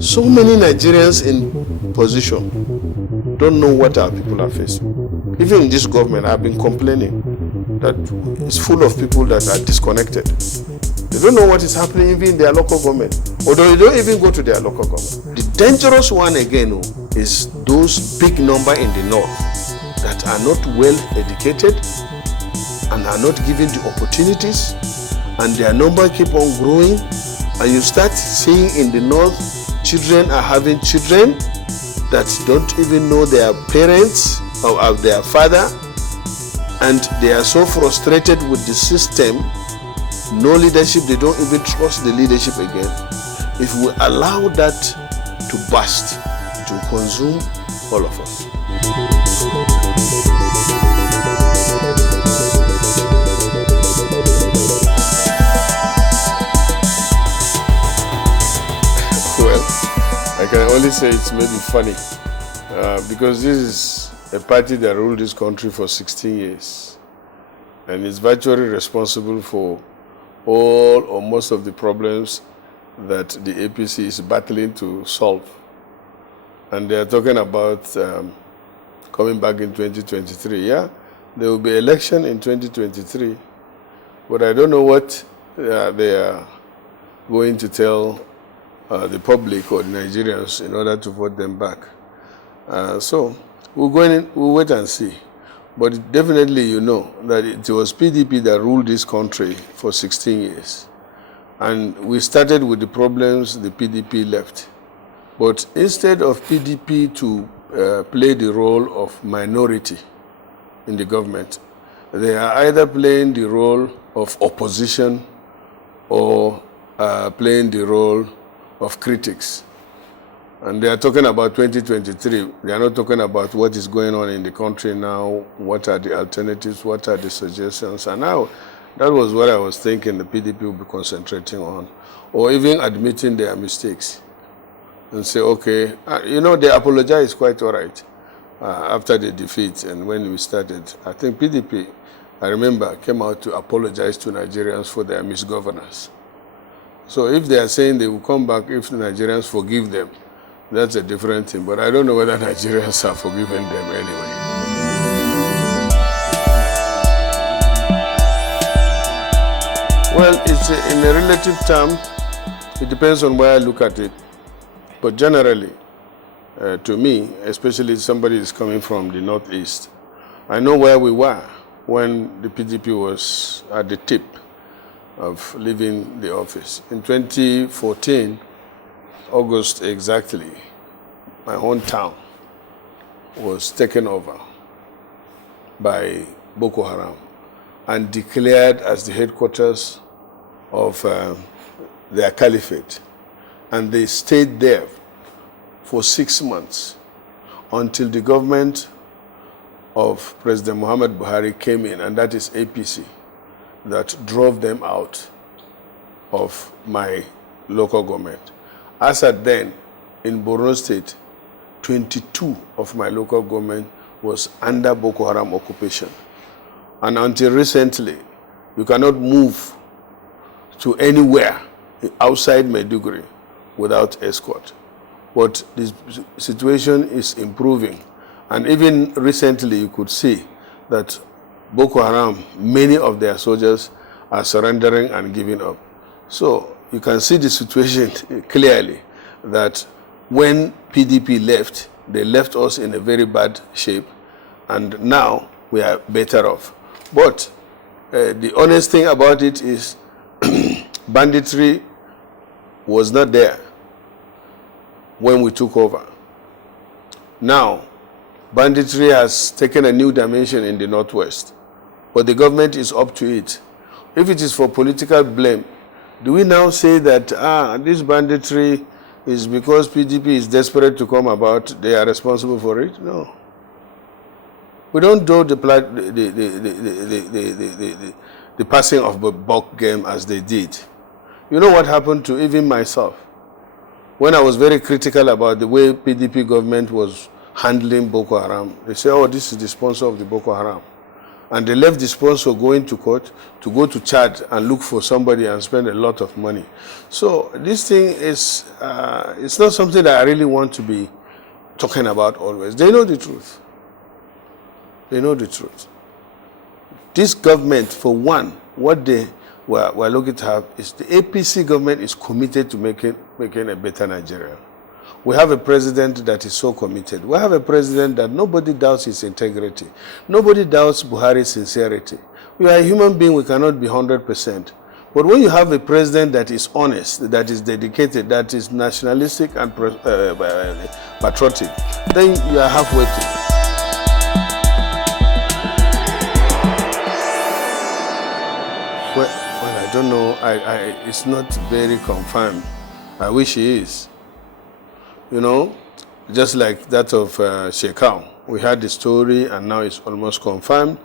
So many Nigerians in position don't know what our people are facing. Even in this government, I've been complaining that it's full of people that are disconnected. They don't know what is happening even in their local government, or they don't even go to their local government. The dangerous one again is those big number in the north that are not well educated and are not given the opportunities, and their number keep on growing, and you start seeing in the north children are having children that don't even know their parents or their father, and they are so frustrated with the system. No leadership, they don't even trust the leadership again. If we allow that to burst, it will consume all of us. Well, I can only say it's maybe funny because this is a party that ruled this country for 16 years and is virtually responsible for all or most of the problems that the APC is battling to solve. And they are talking about coming back in 2023. Yeah, there will be election in 2023, but I don't know what they are going to tell the public or the Nigerians in order to vote them back. So we'll wait and see. But definitely you know that it was PDP that ruled this country for 16 years. And we started with the problems the PDP left. But instead of PDP to play the role of minority in the government, they are either playing the role of opposition or playing the role of critics. And they are talking about 2023. They are not talking about what is going on in the country now, what are the alternatives, what are the suggestions. And now, that was what I was thinking the PDP will be concentrating on, or even admitting their mistakes and say, okay, they apologize quite all right after the defeat. And when we started, I think PDP, I remember, came out to apologize to Nigerians for their misgovernance. So if they are saying they will come back if the Nigerians forgive them, that's a different thing, but I don't know whether Nigerians have forgiven them anyway. Well, it's in a relative term, it depends on where I look at it. But generally, to me, especially somebody is coming from the Northeast, I know where we were when the PDP was at the tip of leaving the office. In 2014, August exactly, my hometown was taken over by Boko Haram and declared as the headquarters of their caliphate. And they stayed there for 6 months until the government of President Muhammad Buhari came in, and that is APC, that drove them out of my local government. As at then, in Borno State, 22 of my local government was under Boko Haram occupation. And until recently, you cannot move to anywhere outside Maiduguri without escort. But this situation is improving. And even recently, you could see that Boko Haram, many of their soldiers are surrendering and giving up. So you can see the situation clearly that when PDP left, they left us in a very bad shape, and now we are better off. But the honest thing about it is banditry was not there when we took over. Now, banditry has taken a new dimension in the Northwest, but the government is up to it. If it is for political blame, do we now say that this banditry is because PDP is desperate to come about, they are responsible for it? No. We don't do the passing of the buck game as they did. You know what happened to even myself? When I was very critical about the way PDP government was handling Boko Haram, they say, oh, this is the sponsor of the Boko Haram. And they left the sponsor going to court to go to Chad and look for somebody and spend a lot of money. So this thing is, it's not something that I really want to be talking about always. They know the truth. They know the truth. This government, for one, what they were looking to have is the APC government is committed to making a better Nigeria. We have a president that is so committed. We have a president that nobody doubts his integrity. Nobody doubts Buhari's sincerity. We are a human being, we cannot be 100%. But when you have a president that is honest, that is dedicated, that is nationalistic and patriotic, then you are halfway to. Well, I don't know. It's not very confirmed. I wish he is. You know, just like that of Shekau. We had the story and now it's almost confirmed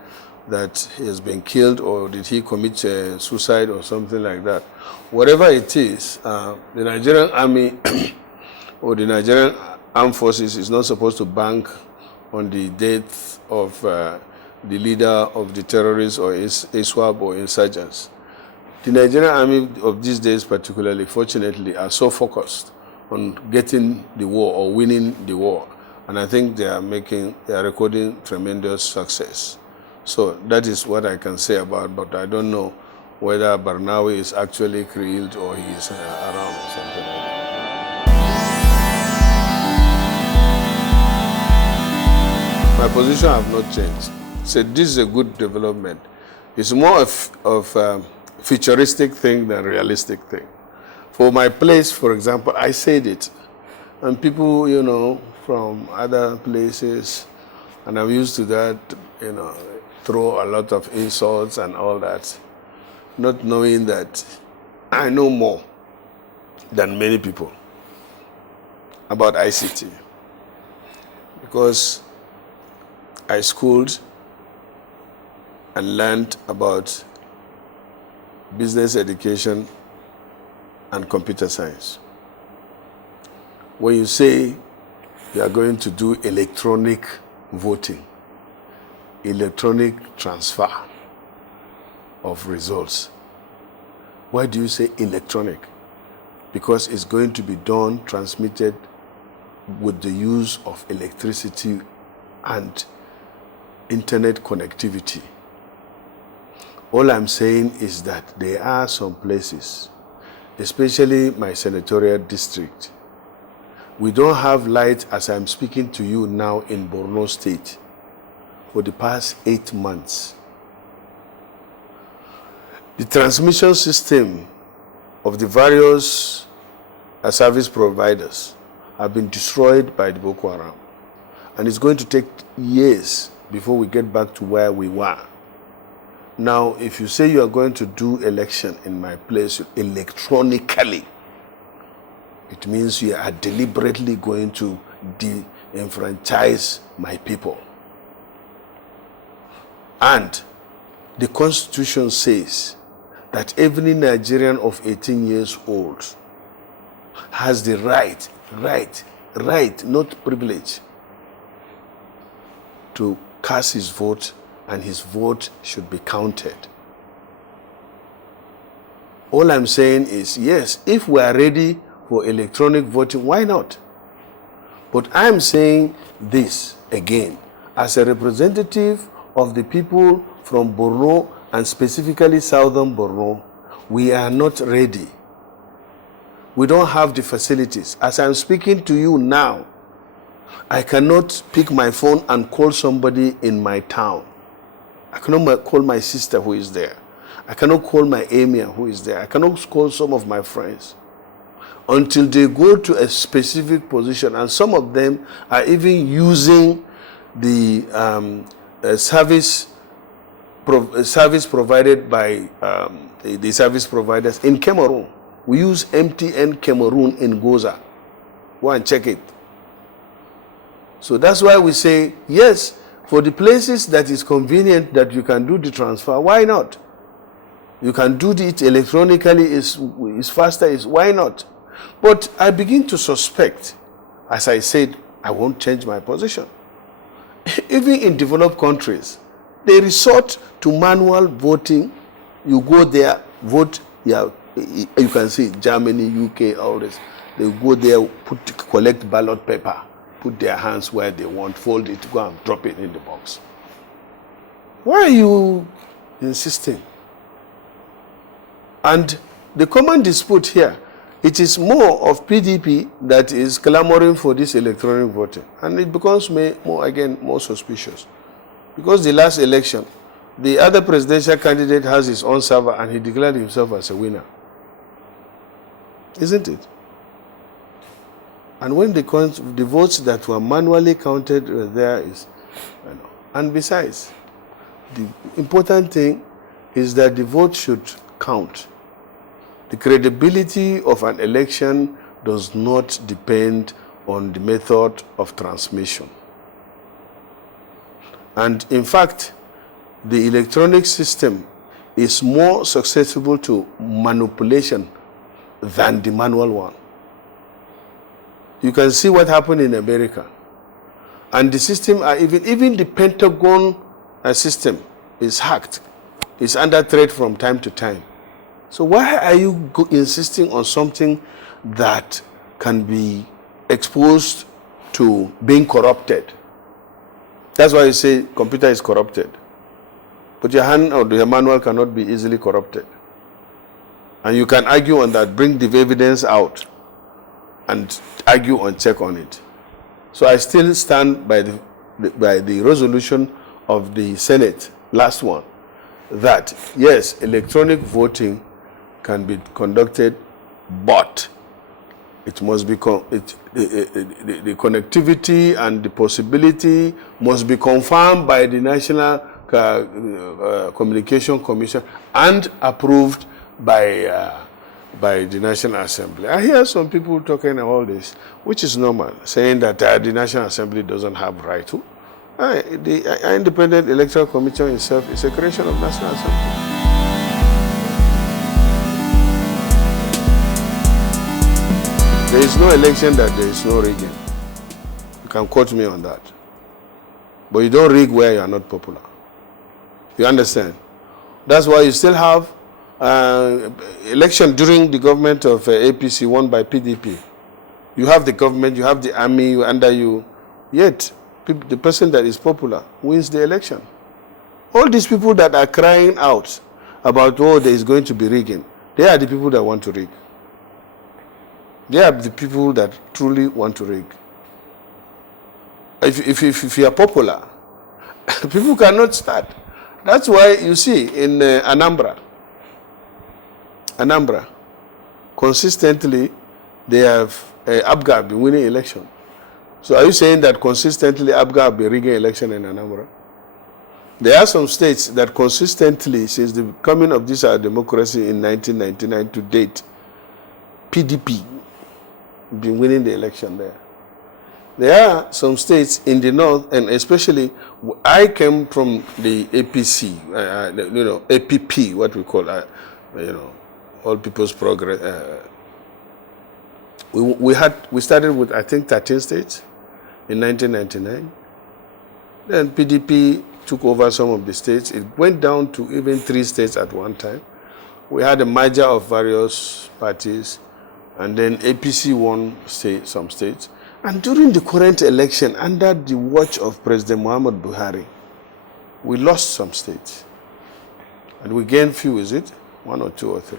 that he has been killed, or did he commit suicide or something like that. Whatever it is, the Nigerian army or the Nigerian armed forces is not supposed to bank on the death of the leader of the terrorists or ISWAP or insurgents. The Nigerian army of these days particularly, fortunately, are so focused on getting the war or winning the war. And I think they are recording tremendous success. So that is what I can say about, but I don't know whether Barnawi is actually killed or he is around or something like that. My position have not changed. So this is a good development. It's more of a futuristic thing than realistic thing. For my place, for example, I said it. And people, you know, from other places, and I'm used to that, you know, throw a lot of insults and all that, not knowing that I know more than many people about ICT. Because I schooled and learned about business education and computer science. When you say you are going to do electronic voting, electronic transfer of results, why do you say electronic? Because it's going to be done, transmitted with the use of electricity and internet connectivity. All I'm saying is that there are some places, especially my senatorial district, we don't have light as I'm speaking to you now in Borno State for the past 8 months. The transmission system of the various service providers have been destroyed by the Boko Haram. And it's going to take years before we get back to where we were. Now, if you say you are going to do election in my place electronically, it means you are deliberately going to de-enfranchise my people. And the Constitution says that every Nigerian of 18 years old has the right, not privilege, to cast his vote, and his vote should be counted. All I'm saying is, yes, if we are ready for electronic voting, why not? But I'm saying this again, as a representative of the people from Borno, and specifically Southern Borno, we are not ready. We don't have the facilities. As I'm speaking to you now, I cannot pick my phone and call somebody in my town. I cannot call my sister who is there. I cannot call my emir who is there. I cannot call some of my friends until they go to a specific position. And some of them are even using the service provided by the service providers in Cameroon. We use MTN Cameroon in Goza. Go and check it. So that's why we say, yes, for the places that is convenient that you can do the transfer, why not? You can do it electronically, is faster, why not? But I begin to suspect, as I said, I won't change my position. Even in developed countries, They resort to manual voting. You go there, vote. Yeah, you can see Germany, UK, all this. They go there, collect ballot paper, put their hands where they want, fold it, go and drop it in the box. Why are you insisting? And the common dispute here, it is more of PDP that is clamoring for this electronic voting. And it becomes more suspicious. Because the last election, the other presidential candidate has his own server and he declared himself as a winner. Isn't it? And when the votes that were manually counted there is, and besides, the important thing is that the vote should count. The credibility of an election does not depend on the method of transmission. And in fact, the electronic system is more susceptible to manipulation than the manual one. You can see what happened in America. And the system, even the Pentagon system is hacked. It's under threat from time to time. So why are you insisting on something that can be exposed to being corrupted? That's why you say computer is corrupted. But your hand or your manual cannot be easily corrupted. And you can argue on that, bring the evidence out and argue and check on it. So I still stand by the resolution of the Senate, last one, that yes, electronic voting can be conducted, but it must be the connectivity and the possibility must be confirmed by the National Communication Commission and approved by the National Assembly. I hear some people talking all this, which is normal, saying that the National Assembly doesn't have right to. The Independent Electoral Commission itself is a creation of National Assembly. There is no election that there is no rigging. You can quote me on that. But you don't rig where you are not popular. You understand? That's why you still have election during the government of APC won by PDP. You have the government, you have the army under you, yet the person that is popular wins the election. All these people that are crying out about, oh, there is going to be rigging, they are the people that want to rig. They are the people that truly want to rig. If you are popular, people cannot start. That's why you see in Anambra, consistently they have ABGA been winning election. So are you saying that consistently ABGA have been rigging election in Anambra? There are some states that consistently, since the coming of this our democracy in 1999 to date, PDP been winning the election there. There are some states in the north, and especially I came from the APC, APP, what we call, All People's Progress. We started with, I think, 13 states in 1999. Then PDP took over some of the states. It went down to even 3 states at one time. We had a merger of various parties, and then APC won some states. And during the current election, under the watch of President Muhammad Buhari, we lost some states. And we gained few, is it? 1 or 2 or 3.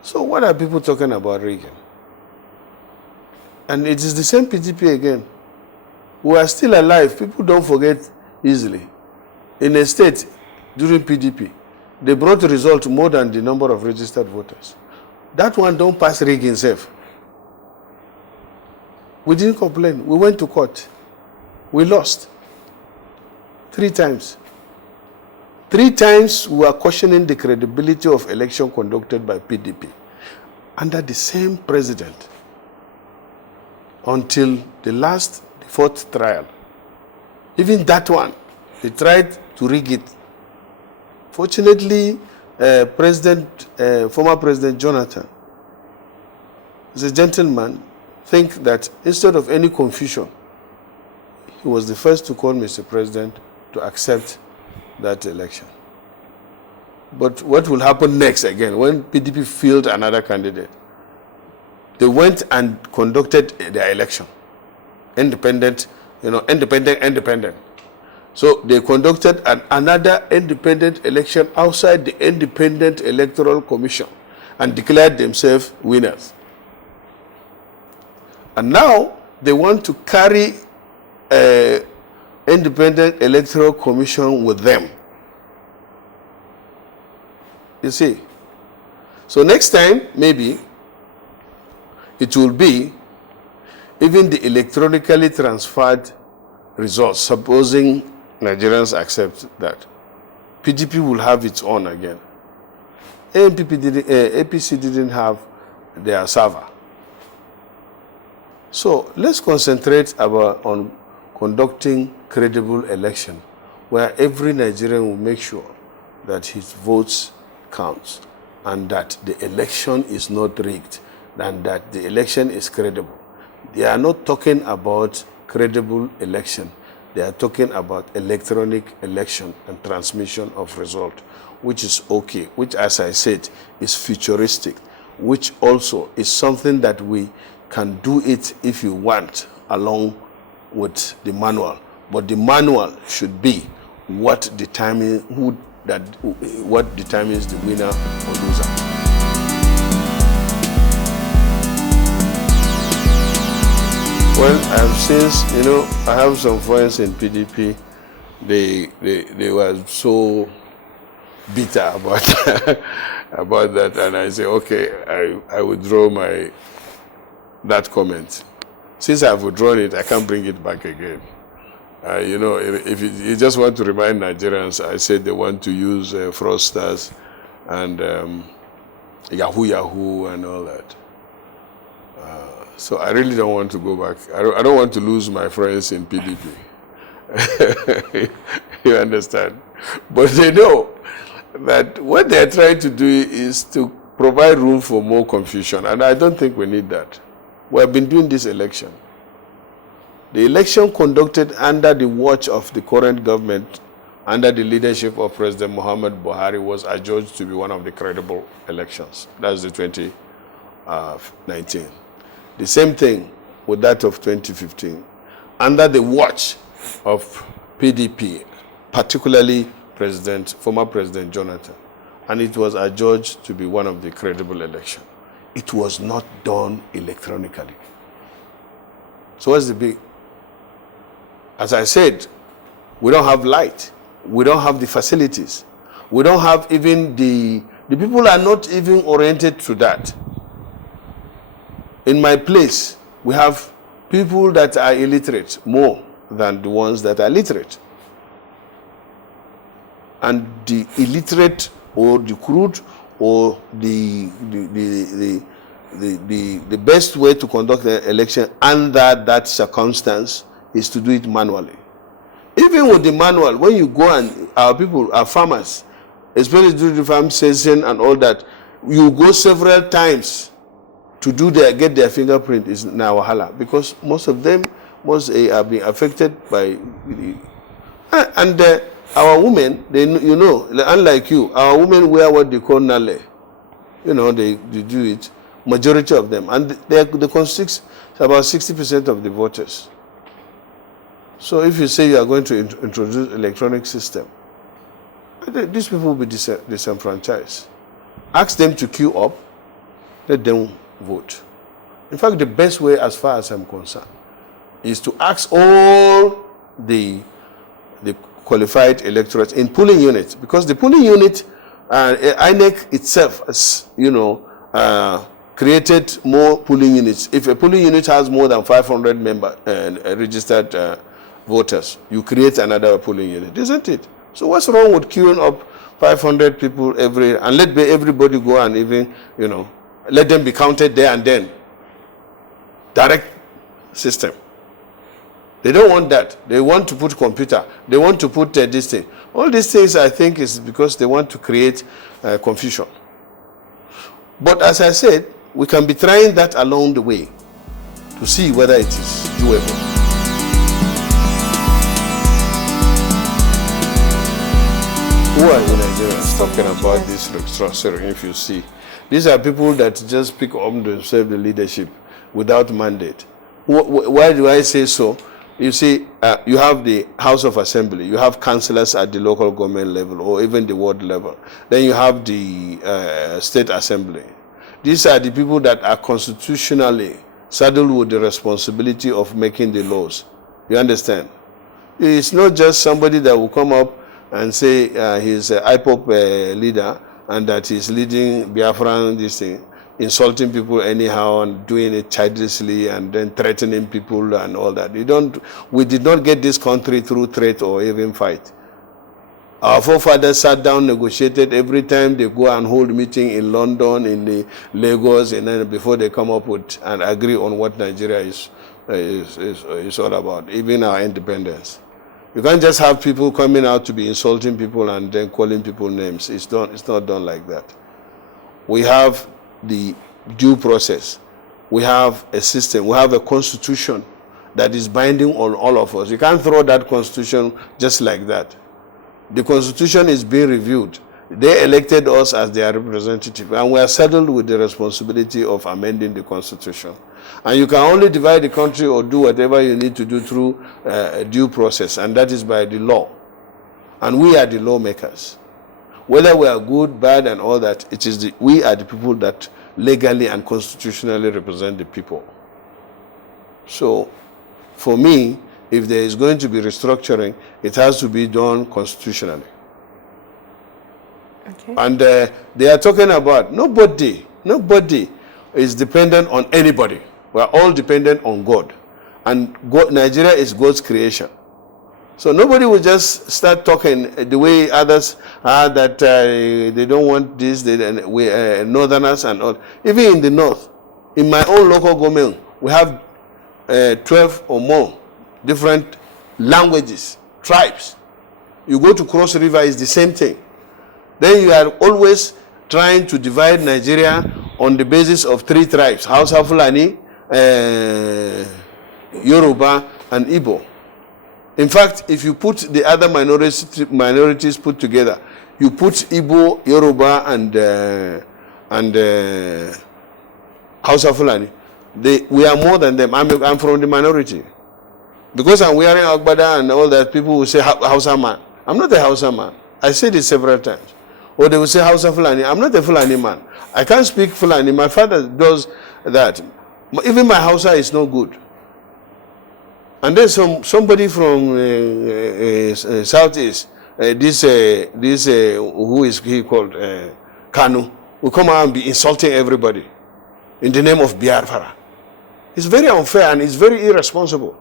So what are people talking about rigging? And it is the same PDP again. We are still alive. People don't forget easily. In a state, during PDP, they brought a result more than the number of registered voters. That one don't pass rigging safe. We didn't complain. We went to court. We lost 3 times. 3 times we were questioning the credibility of election conducted by PDP under the same president until the 4th trial. Even that one, they tried to rig it. Fortunately, former President Jonathan, is a gentleman, think that instead of any confusion, he was the first to call Mr. President to accept that election. But what will happen next again, when PDP field another candidate? They went and conducted their election. Independent. So they conducted another independent election outside the Independent Electoral Commission and declared themselves winners. And now they want to carry an Independent Electoral Commission with them. You see? So next time, maybe, it will be even the electronically transferred results, supposing Nigerians accept that. PDP will have its own again. APC didn't have their server. So let's concentrate on conducting credible election where every Nigerian will make sure that his votes counts and that the election is not rigged and that the election is credible. They are not talking about credible election. They are talking about electronic election and transmission of result, which is okay, which, as I said, is futuristic, which also is something that we can do it if you want, along with the manual. But the manual should be what determines the winner or loser. Well, I have some friends in PDP. They were so bitter about about that, and I say, okay, I withdraw that comment. Since I've withdrawn it, I can't bring it back again. If you just want to remind Nigerians, I said they want to use fraudsters and Yahoo and all that. So I really don't want to go back. I don't want to lose my friends in PDP. You understand? But they know that what they're trying to do is to provide room for more confusion, and I don't think we need that. We have been doing this election. The election conducted under the watch of the current government, under the leadership of President Muhammad Buhari, was adjudged to be one of the credible elections. That's the 2019. The same thing with that of 2015. Under the watch of PDP, particularly former President Jonathan, and it was adjudged to be one of the credible elections. It was not done electronically. So what's the big? As I said, we don't have light. We don't have the facilities. We don't have even the people are not even oriented to that. In my place, we have people that are illiterate more than the ones that are literate. And the illiterate or the crude or the best way to conduct the election under that circumstance is to do it manually. Even with the manual, when you go and our farmers, especially during the farm season and all that, you go several times to get their fingerprint is now wahala, because most of them have been affected by our women, unlike you, our women wear what they call nale. They do it, majority of them, and they constitute about 60% of the voters. So if you say you are going to introduce electronic system, these people will be disenfranchised. Ask them to queue up, let them vote. In fact, the best way, as far as I'm concerned, is to ask all the qualified electorates in polling units, because the polling unit, INEC itself, has, created more polling units. If a polling unit has more than 500 registered voters, you create another polling unit, isn't it? So what's wrong with queuing up 500 people and let everybody go and even, let them be counted there and then? Direct system. They don't want that. They want to put computer. They want to put this thing. All these things, I think, is because they want to create confusion. But as I said, we can be trying that along the way to see whether it is doable. Who are the Nigerians talking about this restructuring? If you see, these are people that just pick up themselves the leadership without mandate. Why do I say so? You see, you have the House of Assembly, you have councillors at the local government level or even the ward level. Then you have the State Assembly. These are the people that are constitutionally saddled with the responsibility of making the laws. You understand? It's not just somebody that will come up and say he's an IPOP leader and that he's leading Biafran, this thing, insulting people anyhow and doing it childishly and then threatening people and all that. We did not get this country through threat or even fight. Our forefathers sat down, negotiated every time they go and hold meeting in London, in the Lagos, and then before they come up with and agree on what Nigeria is all about, even our independence. You can't just have people coming out to be insulting people and then calling people names. It's not done like that. We have the due process. We have a system. We have a constitution that is binding on all of us. You can't throw that constitution just like that. The constitution is being reviewed. They elected us as their representative, and we are saddled with the responsibility of amending the constitution. And you can only divide the country or do whatever you need to do through a due process, and that is by the law. And we are the lawmakers. Whether we are good, bad, and all that, we are the people that legally and constitutionally represent the people. So, for me, if there is going to be restructuring, it has to be done constitutionally. Okay. And they are talking about nobody is dependent on anybody. We are all dependent on God. And God, Nigeria is God's creation. So nobody will just start talking the way others are that they don't want this, we northerners and all. Even in the north, in my own local government, we have 12 or more different languages, tribes. You go to Cross River, it's the same thing. Then you are always trying to divide Nigeria on the basis of 3 tribes, Hausa, Fulani, Yoruba, and Igbo. In fact, if you put the other minorities put together, you put Igbo, Yoruba, and Hausa, Fulani, we are more than them. I'm from the minority. Because I'm wearing Agbada and all that, people will say Hausa man. I'm not a Hausa man. I said it several times. Or they will say Hausa Fulani. I'm not a Fulani man. I can't speak Fulani. My father does that. Even my Hausa is no good. And then somebody from Southeast, who is he called Kanu, will come out and be insulting everybody in the name of Biafra. It's very unfair and it's very irresponsible.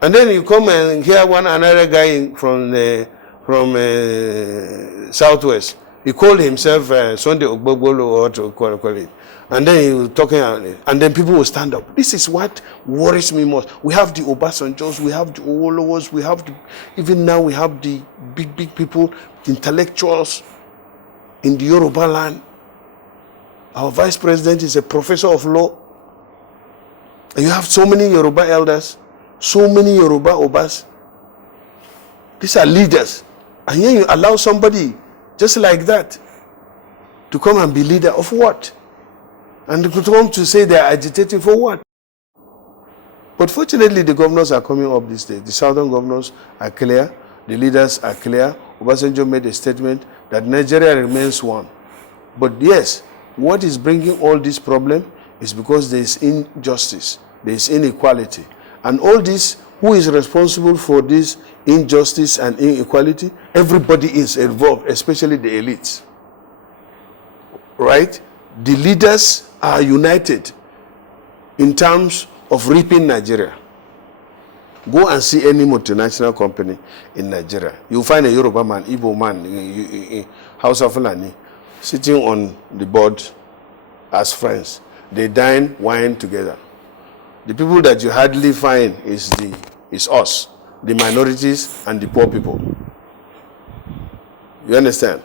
And then you come and hear another guy from Southwest. He called himself Sunday Ogbogbolo or what to call it. And then he was talking, and then people will stand up. This is what worries me most. We have the Obasanjos, we have the Owolowos, even now we have the big people, intellectuals in the Yoruba land. Our vice president is a professor of law. And you have so many Yoruba elders, so many Yoruba Obas. These are leaders. And here you allow somebody just like that to come and be leader of what? And to come to say they are agitating for what? But fortunately, the governors are coming up these days. The southern governors are clear. The leaders are clear. Obasanjo made a statement that Nigeria remains one. But yes, what is bringing all this problem is because there is injustice. There is inequality. And all this, who is responsible for this injustice and inequality? Everybody is involved, especially the elites. Right? The leaders are united in terms of reaping Nigeria. Go and see any multinational company in Nigeria. You'll find a Yoruba man, Igbo man, Hausa Fulani, sitting on the board as friends. They dine, wine together. The people that you hardly find is us, the minorities and the poor people. You understand?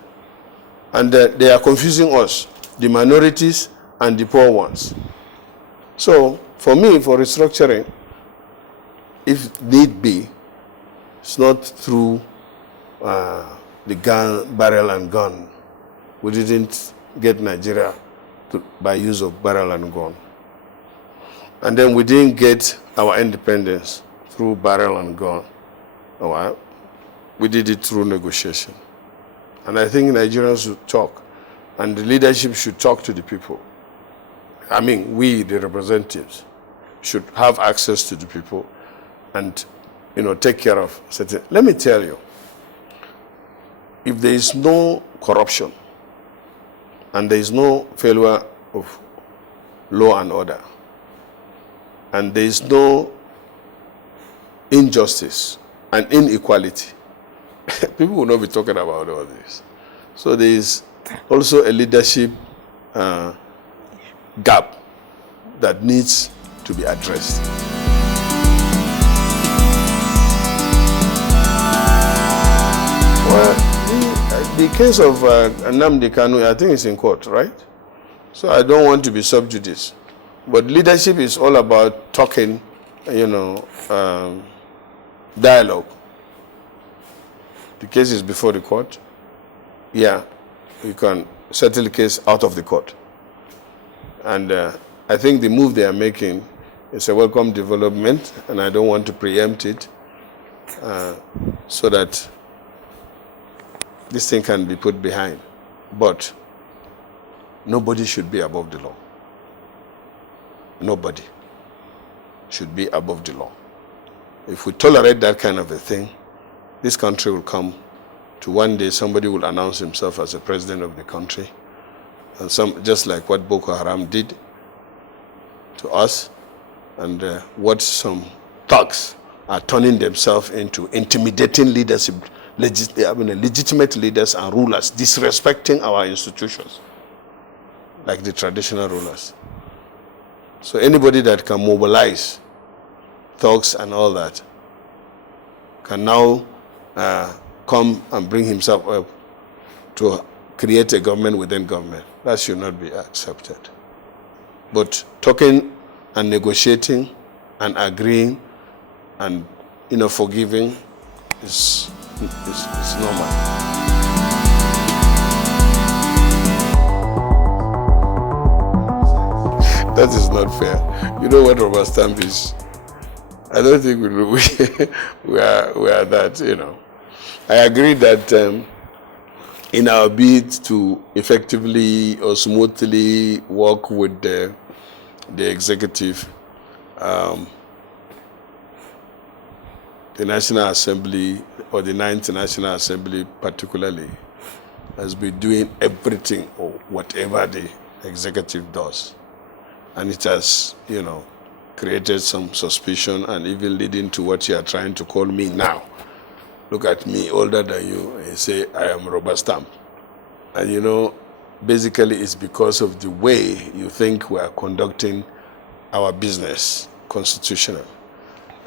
And they are confusing us, the minorities and the poor ones. So, for me, for restructuring, if need be, it's not through the gun, barrel and gun. We didn't get Nigeria by use of barrel and gun. And then we didn't get our independence through barrel and gun. Oh, we did it through negotiation. And I think Nigerians should talk, and the leadership should talk to the people. I mean, we, the representatives, should have access to the people and, take care of certain. Let me tell you, if there is no corruption and there is no failure of law and order, and there is no injustice and inequality, people will not be talking about all this. So there is also a leadership gap that needs to be addressed. Well, the case of Nnamdi Kanu, I think it's in court, right? So I don't want to be sub judice. But leadership is all about talking, dialogue. The case is before the court. Yeah, you can settle the case out of the court. And I think the move they are making is a welcome development, and I don't want to preempt it, so that this thing can be put behind. But nobody should be above the law. Nobody should be above the law. If we tolerate that kind of a thing, this country will come to one day somebody will announce himself as the president of the country, and just like what Boko Haram did to us, and what some thugs are turning themselves into, intimidating leadership, legitimate leaders and rulers, disrespecting our institutions, like the traditional rulers. So anybody that can mobilize thugs and all that can now come and bring himself up to create a government within government. That should not be accepted. But talking and negotiating and agreeing and forgiving is normal. That is not fair. You know what rubber stamp is? I don't think we are that, I agree that in our bid to effectively or smoothly work with the executive, the National Assembly, or the 9th National Assembly particularly, has been doing everything or whatever the executive does. And it has, created some suspicion and even leading to what you are trying to call me now. Look at me, older than you, and say I am rubber stamp. And basically it's because of the way you think we are conducting our business constitutional.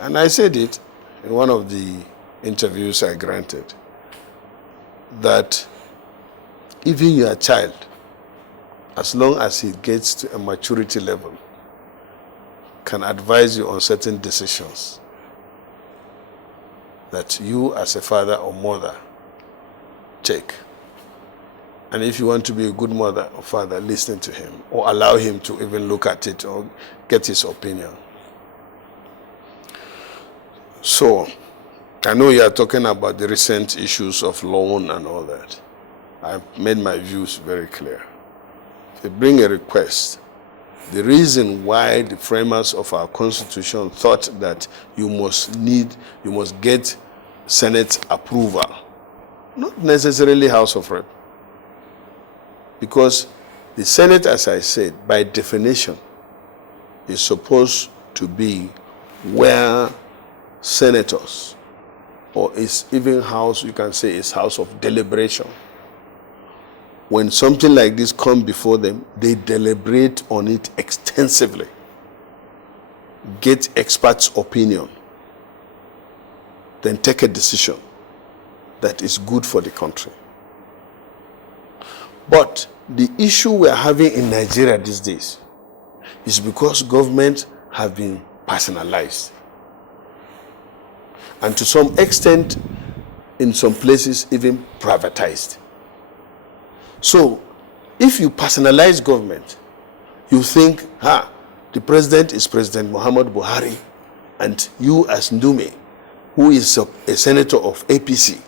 And I said it in one of the interviews I granted, that even your child, as long as he gets to a maturity level, can advise you on certain decisions that you as a father or mother take. And if you want to be a good mother or father, listen to him or allow him to even look at it or get his opinion. So, I know you are talking about the recent issues of loan and all that. I've made my views very clear. If you bring a request, the reason why the framers of our Constitution thought that you must get Senate approval, not necessarily House of Rep. Because the Senate, as I said, by definition, is supposed to be where senators, or is even house, you can say is house of deliberation. When something like this comes before them, they deliberate on it extensively, get experts' opinion, then take a decision that is good for the country. But the issue we are having in Nigeria these days is because government have been personalized. And to some extent, in some places even privatized. So, if you personalize government, you think, the president is President Muhammad Buhari, and you as Ndume, who is a senator of APC,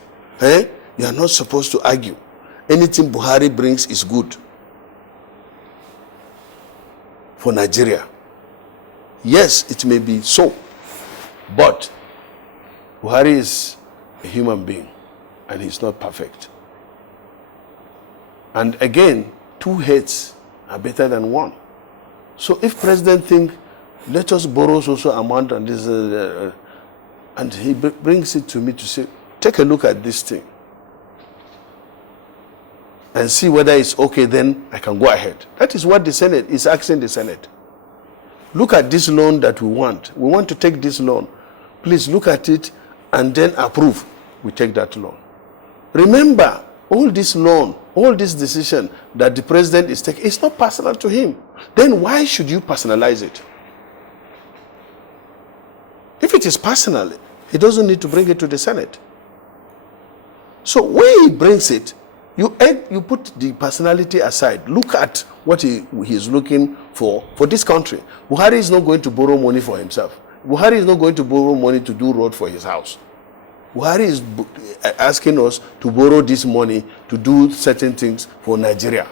you are not supposed to argue. Anything Buhari brings is good for Nigeria. Yes, it may be so, but Buhari is a human being, and he's not perfect. And again, two heads are better than one. So if president think, let us borrow so amount and this, and he brings it to me to say, take a look at this thing and see whether it's okay, then I can go ahead. That is what the Senate is asking the Senate. Look at this loan that we want. We want to take this loan. Please look at it and then approve. We take that loan. Remember, all this loan, all this decision that the president is taking, it's not personal to him. Then why should you personalize it? If it is personal, he doesn't need to bring it to the Senate. So when he brings it, you put the personality aside. Look at what he is looking for this country. Buhari is not going to borrow money for himself. Buhari is not going to borrow money to do road for his house. Buhari is asking us to borrow this money to do certain things for Nigeria.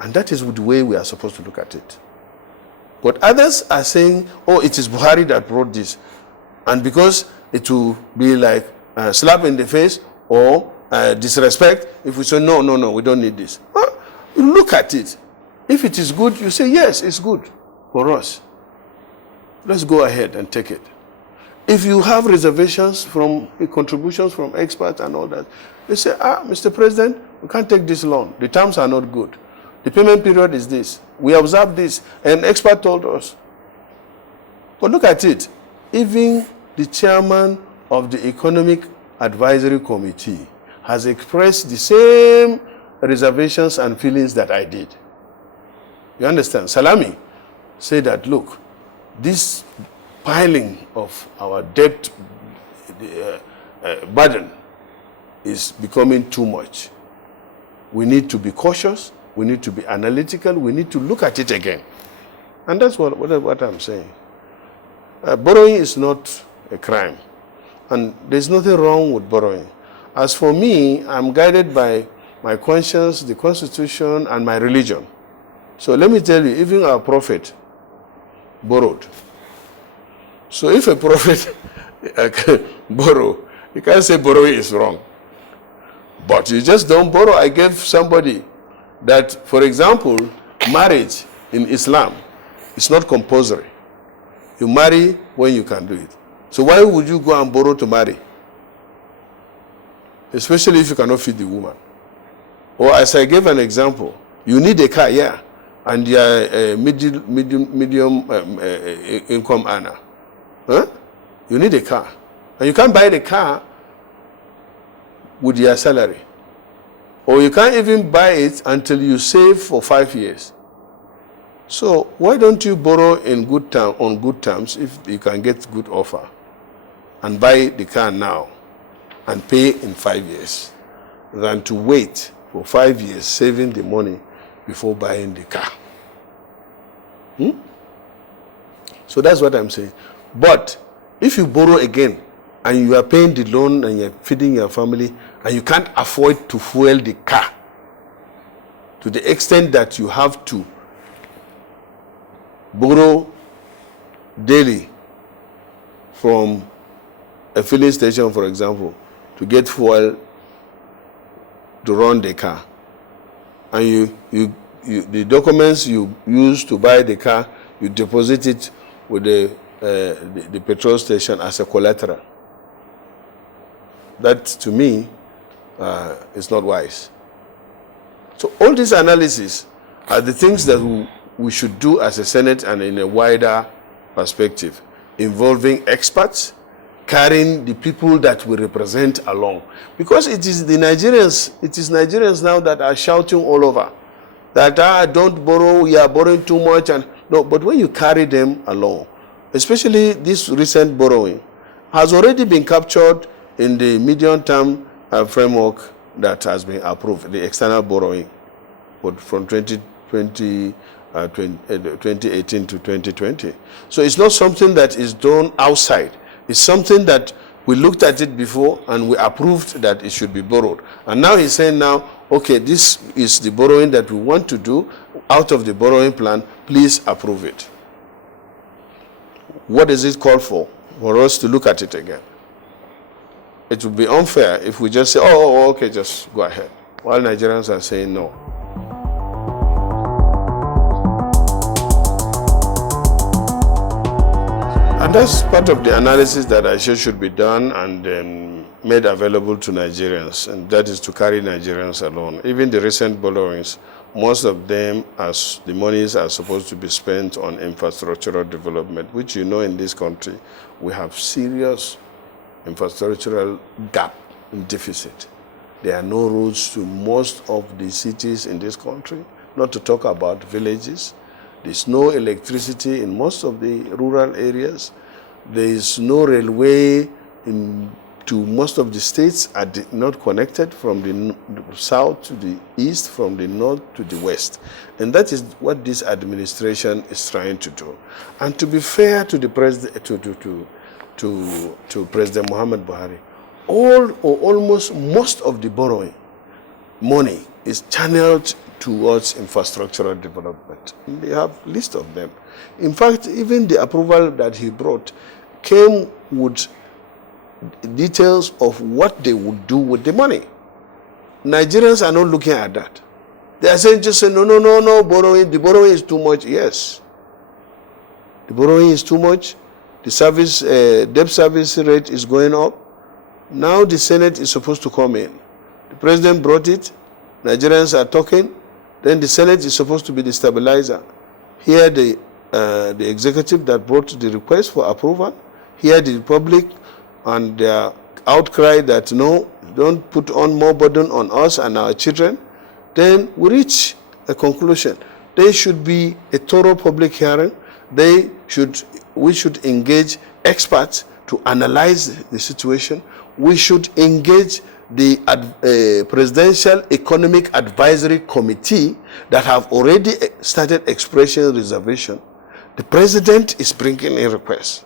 And that is the way we are supposed to look at it. But others are saying, oh, it is Buhari that brought this. And because it will be like a slap in the face or disrespect, if we say, no, we don't need this. You look at it. If it is good, you say, yes, it's good for us. Let's go ahead and take it. If you have reservations from contributions from experts and all that, you say, Mr. President, we can't take this loan. The terms are not good. The payment period is this. We observed this. An expert told us. But look at it. Even the chairman of the Economic Advisory Committee has expressed the same reservations and feelings that I did. You understand? Salami said that, look, this piling of our debt burden is becoming too much. We need to be cautious. We need to be analytical. We need to look at it again. And that's what I'm saying. Borrowing is not a crime. And there's nothing wrong with borrowing. As for me, I'm guided by my conscience, the Constitution, and my religion. So let me tell you, even our prophet borrowed. So if a prophet borrow, you can't say borrowing is wrong. But you just don't borrow. I gave somebody that, for example, marriage in Islam is not compulsory. You marry when you can do it. So why would you go and borrow to marry? Especially if you cannot feed the woman. Or as I gave an example, you need a car, yeah, and you are a medium income earner. You need a car. And you can't buy the car with your salary. Or you can't even buy it until you save for 5 years. So why don't you borrow on good terms if you can get good offer and buy the car now and pay in 5 years than to wait for 5 years saving the money before buying the car. So that's what I'm saying. But if you borrow again and you are paying the loan and you're feeding your family and you can't afford to fuel the car to the extent that you have to borrow daily from a filling station, for example, to get fuel to run the car, and the documents you use to buy the car, you deposit it with the petrol station as a collateral. That, to me, is not wise. So all these analyses are the things that we should do as a Senate and in a wider perspective, involving experts, carrying the people that we represent along. Because it is Nigerians now that are shouting all over that don't borrow, you are borrowing too much. And no, but when you carry them along, especially this recent borrowing, has already been captured in the medium-term framework that has been approved, the external borrowing from 2018 to 2020. So it's not something that is done outside. It's something that we looked at it before and we approved that it should be borrowed. And now he's saying now, okay, this is the borrowing that we want to do out of the borrowing plan. Please approve it. What does it call for? For us to look at it again. It would be unfair if we just say, oh, okay, just go ahead, while Nigerians are saying no. And that's part of the analysis that I say should be done and made available to Nigerians, and that is to carry Nigerians along. Even the recent borrowings, most of them, as the monies are supposed to be spent on infrastructural development, which you know in this country, we have serious infrastructural gap and deficit. There are no roads to most of the cities in this country, not to talk about villages. There's no electricity in most of the rural areas. There is no railway to most of the states are not connected from the south to the east, from the north to the west. And that is what this administration is trying to do. And to be fair to the president, to President Muhammad Buhari, all or almost most of the borrowing money is channeled towards infrastructural development. And they have a list of them. In fact, even the approval that he brought came with details of what they would do with the money. Nigerians are not looking at that. They are saying, just say, no, borrowing, the borrowing is too much. Yes. The borrowing is too much. The service, debt service rate is going up. Now the Senate is supposed to come in. The president brought it. Nigerians are talking. Then the Senate is supposed to be the stabilizer. Here the executive that brought the request for approval. Here the public and their outcry that no, don't put on more burden on us and our children. Then we reach a conclusion. There should be a thorough public hearing. We should engage experts to analyze the situation. We should engage the Presidential Economic Advisory Committee that have already started expressing reservation. The President is bringing in requests,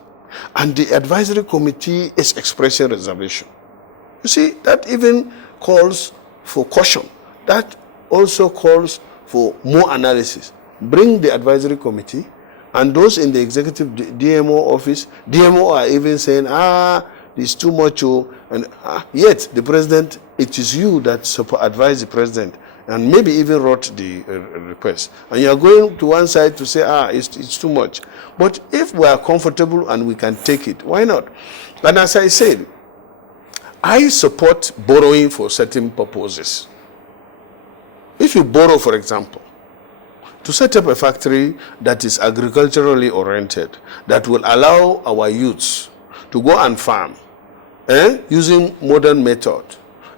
and the Advisory Committee is expressing reservation. You see, that even calls for caution. That also calls for more analysis. Bring the Advisory Committee, and those in the Executive DMO office, DMO are even saying, it's too much, and yet the president, it is you that advise the president, and maybe even wrote the request. And you are going to one side to say, it's too much. But if we are comfortable and we can take it, why not? And as I said, I support borrowing for certain purposes. If you borrow, for example, to set up a factory that is agriculturally oriented, that will allow our youths to go and farm, using modern method,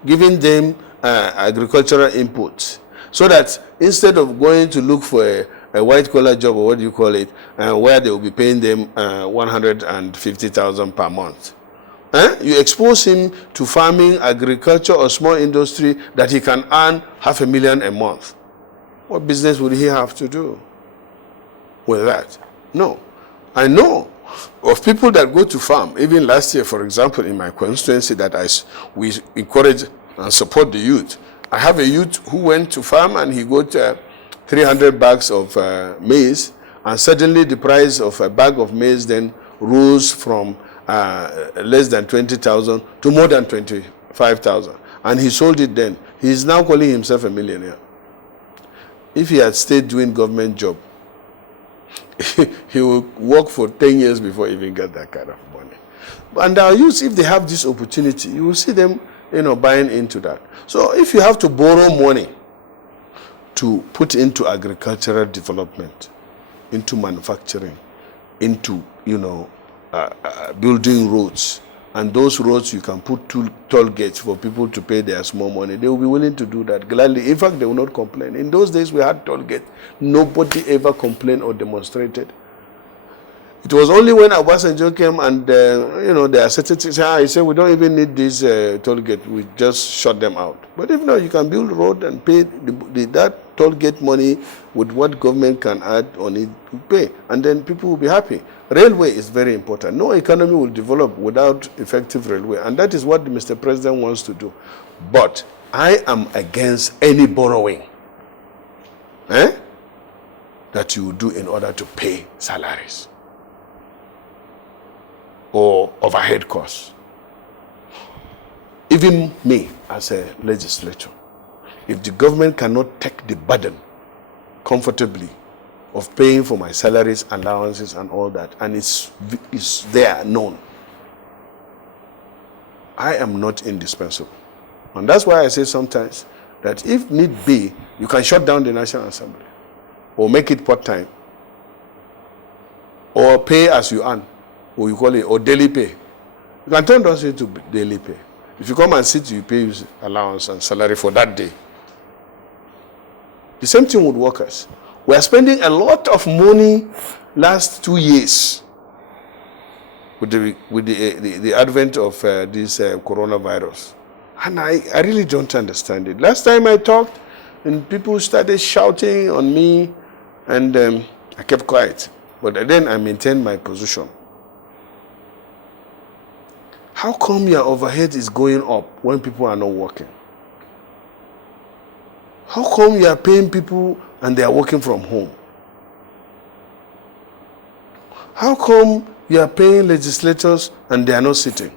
giving them agricultural inputs, so that instead of going to look for a white-collar job, or what do you call it, where they will be paying them 150,000 per month, you expose him to farming, agriculture, or small industry that he can earn $500,000 a month. What business would he have to do with that? No. I know of people that go to farm. Even last year, for example, in my constituency, that we encourage and support the youth. I have a youth who went to farm and he got 300 bags of maize, and suddenly the price of a bag of maize then rose from less than 20,000 to more than 25,000. And he sold it then. He is now calling himself a millionaire. If he had stayed doing government job, he will work for 10 years before he even get that kind of money. And our youth, if they have this opportunity, you will see them, buying into that. So if you have to borrow money to put into agricultural development, into manufacturing, into, building roads, and those roads you can put toll gates for people to pay their small money, they will be willing to do that gladly. In fact, they will not complain. In those days we had toll gates. Nobody ever complained or demonstrated. It was only when Obasanjo came and, they accepted it. He said, we don't even need this toll gate. We just shut them out. But if not, you can build road and pay that toll gate money with what government can add on it to pay. And then people will be happy. Railway is very important. No economy will develop without effective railway. And that is what Mr. President wants to do. But I am against any borrowing that you do in order to pay salaries or overhead costs. Even me as a legislator, if the government cannot take the burden comfortably of paying for my salaries, allowances and all that, and it's there known, I am not indispensable. And that's why I say sometimes that if need be, you can shut down the National Assembly or make it part-time or pay as you earn, or you call it, or daily pay. You can turn those into daily pay. If you come and sit, you pay allowance and salary for that day. The same thing with workers. We are spending a lot of money last 2 years with the advent of this coronavirus. And I really don't understand it. Last time I talked, and people started shouting on me, and I kept quiet. But then I maintained my position. How come your overhead is going up when people are not working? How come you are paying people and they are working from home? How come you are paying legislators and they are not sitting?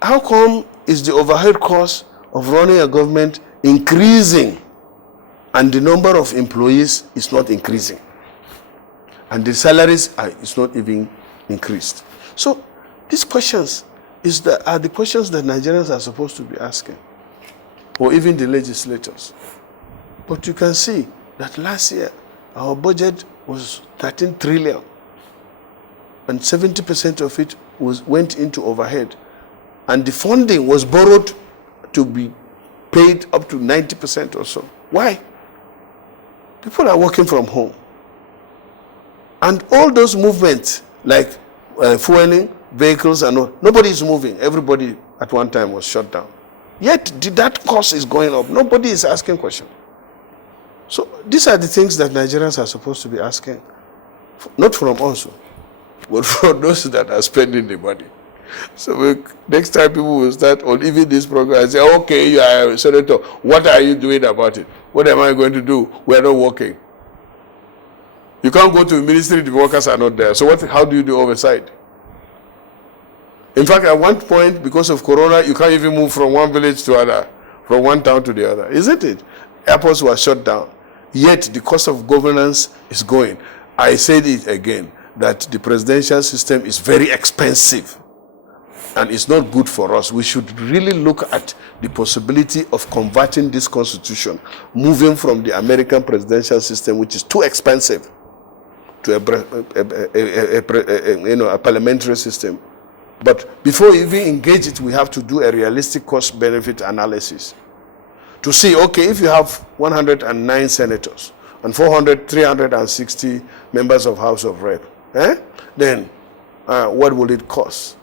How come is the overhead cost of running a government increasing and the number of employees is not increasing? And the salaries is not even increased. So these questions are the questions that Nigerians are supposed to be asking, or even the legislators. But you can see that last year our budget was 13 trillion, and 70% of it went into overhead, and the funding was borrowed to be paid up to 90% or so. Why? People are working from home, and all those movements like fueling vehicles and all, nobody is moving. Everybody at one time was shut down. Yet that cost is going up. Nobody is asking questions. So these are the things that Nigerians are supposed to be asking, not from us, but from those that are spending the money. So next time people will start on even this program and say, okay, you are a senator, what are you doing about it? What am I going to do? We are not working. You can't go to the ministry, the workers are not there. So how do you do oversight? In fact, at one point, because of Corona, you can't even move from one village to another, from one town to the other, isn't it? Airports were shut down. Yet the cost of governance is going. I said it again, that the presidential system is very expensive and it's not good for us. We should really look at the possibility of converting this constitution, moving from the American presidential system, which is too expensive, to a parliamentary system. But before we even engage it, we have to do a realistic cost-benefit analysis to see, okay, if you have 109 senators and 360 members of House of Rep, then what will it cost?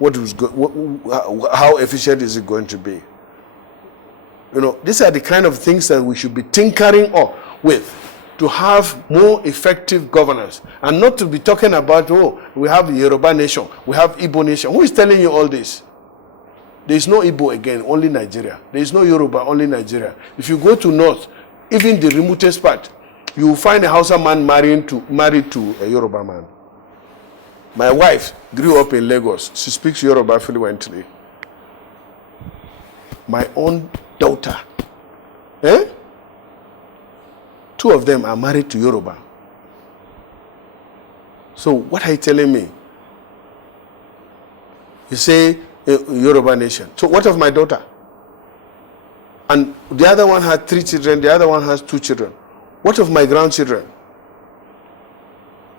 How efficient is it going to be? These are the kind of things that we should be tinkering with to have more effective governance, and not to be talking about, we have the Yoruba nation, we have Igbo nation. Who is telling you all this? There is no Igbo again, only Nigeria. There is no Yoruba, only Nigeria. If you go to North, even the remotest part, you will find a Hausa man married to a Yoruba man. My wife grew up in Lagos. She speaks Yoruba fluently. My own daughter, two of them are married to Yoruba. So what are you telling me? You say Yoruba nation. So what of my daughter? And the other one had 3 children, the other one has 2 children. What of my grandchildren?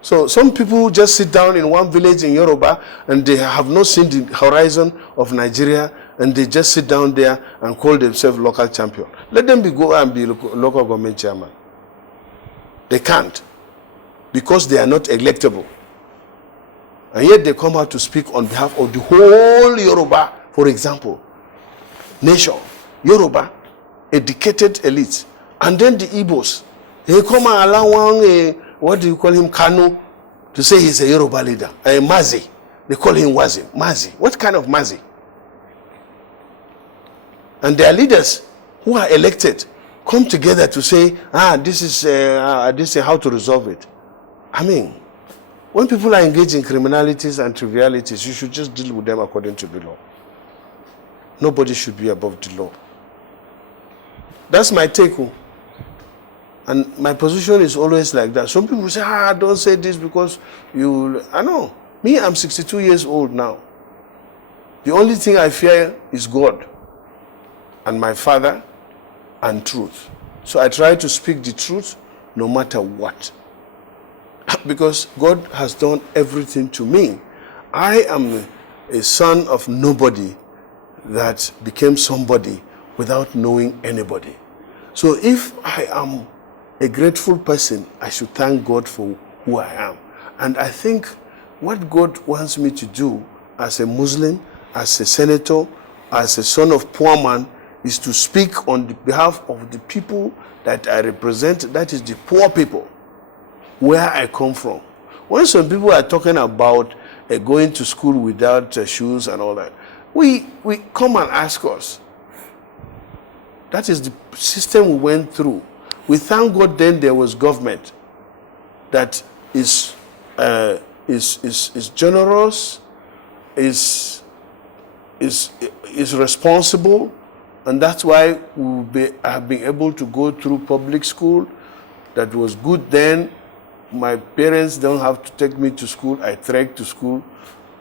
So some people just sit down in one village in Yoruba and they have not seen the horizon of Nigeria, and they just sit down there and call themselves local champion. Let them go and be local government chairman. They can't. because they are not electable. And yet they come out to speak on behalf of the whole Yoruba, for example, nation, Yoruba, educated elite. And then the Igbos, they come and allow one, what do you call him, Kanu, to say he's a Yoruba leader, a Mazi. They call him Wazi. Mazi. What kind of Mazi? And their leaders who are elected come together to say, this is how to resolve it. I mean, when people are engaged in criminalities and trivialities, you should just deal with them according to the law. Nobody should be above the law. That's my take. And my position is always like that. Some people say, don't say this because you... I know. Me, I'm 62 years old now. The only thing I fear is God and my father and truth. So I try to speak the truth no matter what. Because God has done everything to me. I am a son of nobody that became somebody without knowing anybody. So if I am a grateful person, I should thank God for who I am. And I think what God wants me to do as a Muslim, as a senator, as a son of poor man, is to speak on the behalf of the people that I represent, that is the poor people, where I come from. When some people are talking about going to school without shoes and all that, we come and ask us. That is the system we went through. We thank God then there was government that is generous, is responsible, and that's why we have been able to go through public school. That was good then. My parents don't have to take me to school. I trekked to school,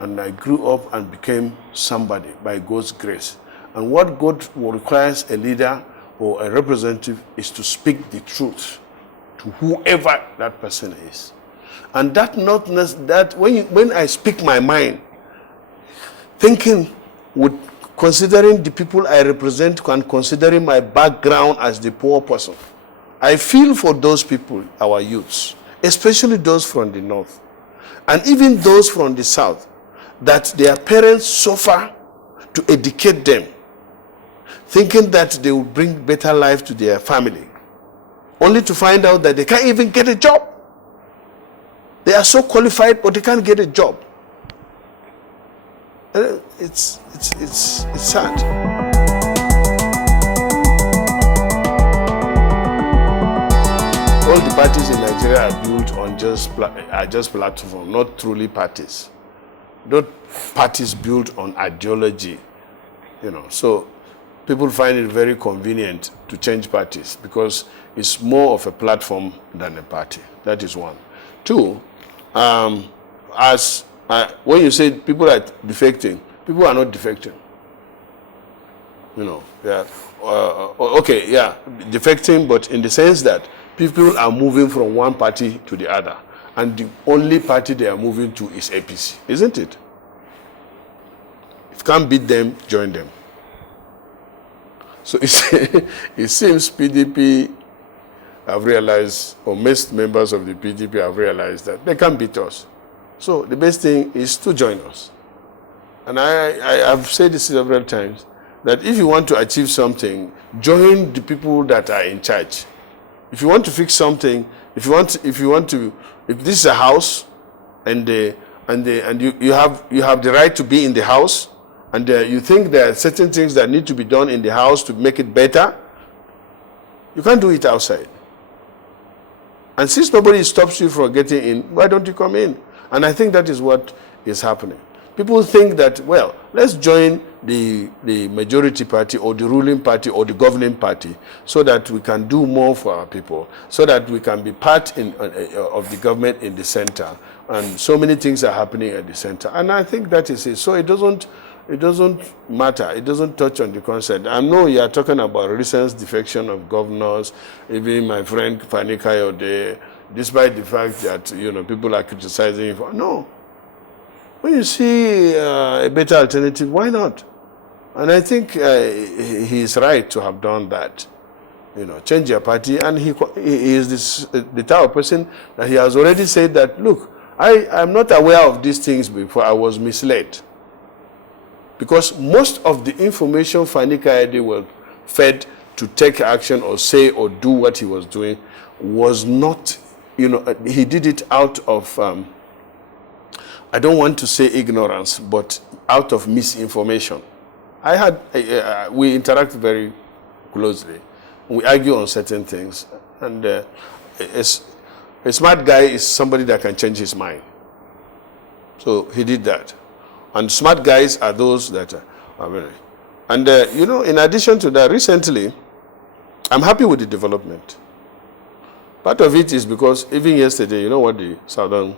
and I grew up and became somebody by God's grace. And what God requires a leader or a representative is to speak the truth to whoever that person is. And that when I speak my mind, thinking considering the people I represent and considering my background as the poor person, I feel for those people, our youths, especially those from the north, and even those from the south, that their parents suffer to educate them, thinking that they will bring better life to their family, only to find out that they can't even get a job. They are so qualified, but they can't get a job. It's sad. All the parties in Nigeria are built on just platform, not truly parties. Not parties built on ideology, So people find it very convenient to change parties because it's more of a platform than a party. That is one. Two, when you say people are defecting, people are not defecting. Defecting, but in the sense that people are moving from one party to the other, and the only party they are moving to is APC, isn't it? If you can't beat them, join them. So it seems PDP have realized, or most members of the PDP have realized that they can't beat us. So the best thing is to join us. And I have said this several times, that if you want to achieve something, join the people that are in charge. If you want to fix something, if this is a house, and you have the right to be in the house, and you think there are certain things that need to be done in the house to make it better, you can't do it outside. And since nobody stops you from getting in, why don't you come in? And I think that is what is happening. People think that, well, let's join the majority party or the ruling party or the governing party so that we can do more for our people, so that we can be part of the government in the center. And so many things are happening at the center. And I think that is it. So it doesn't matter. It doesn't touch on the concept. I know you are talking about recent defection of governors, even my friend Fani Kayode, despite the fact that people are criticizing him. No. When you see a better alternative, why not? And I think he is right to have done that. change your party. And he is the type of person that he has already said that, look, I am not aware of these things before. I was misled. Because most of the information Fani Kayode was fed to take action or say or do what he was doing was not, he did it out of, I don't want to say ignorance, but out of misinformation. We interact very closely. We argue on certain things. And a smart guy is somebody that can change his mind. So he did that. And smart guys are those that are very... And, in addition to that, recently, I'm happy with the development. Part of it is because even yesterday, you know what the Southern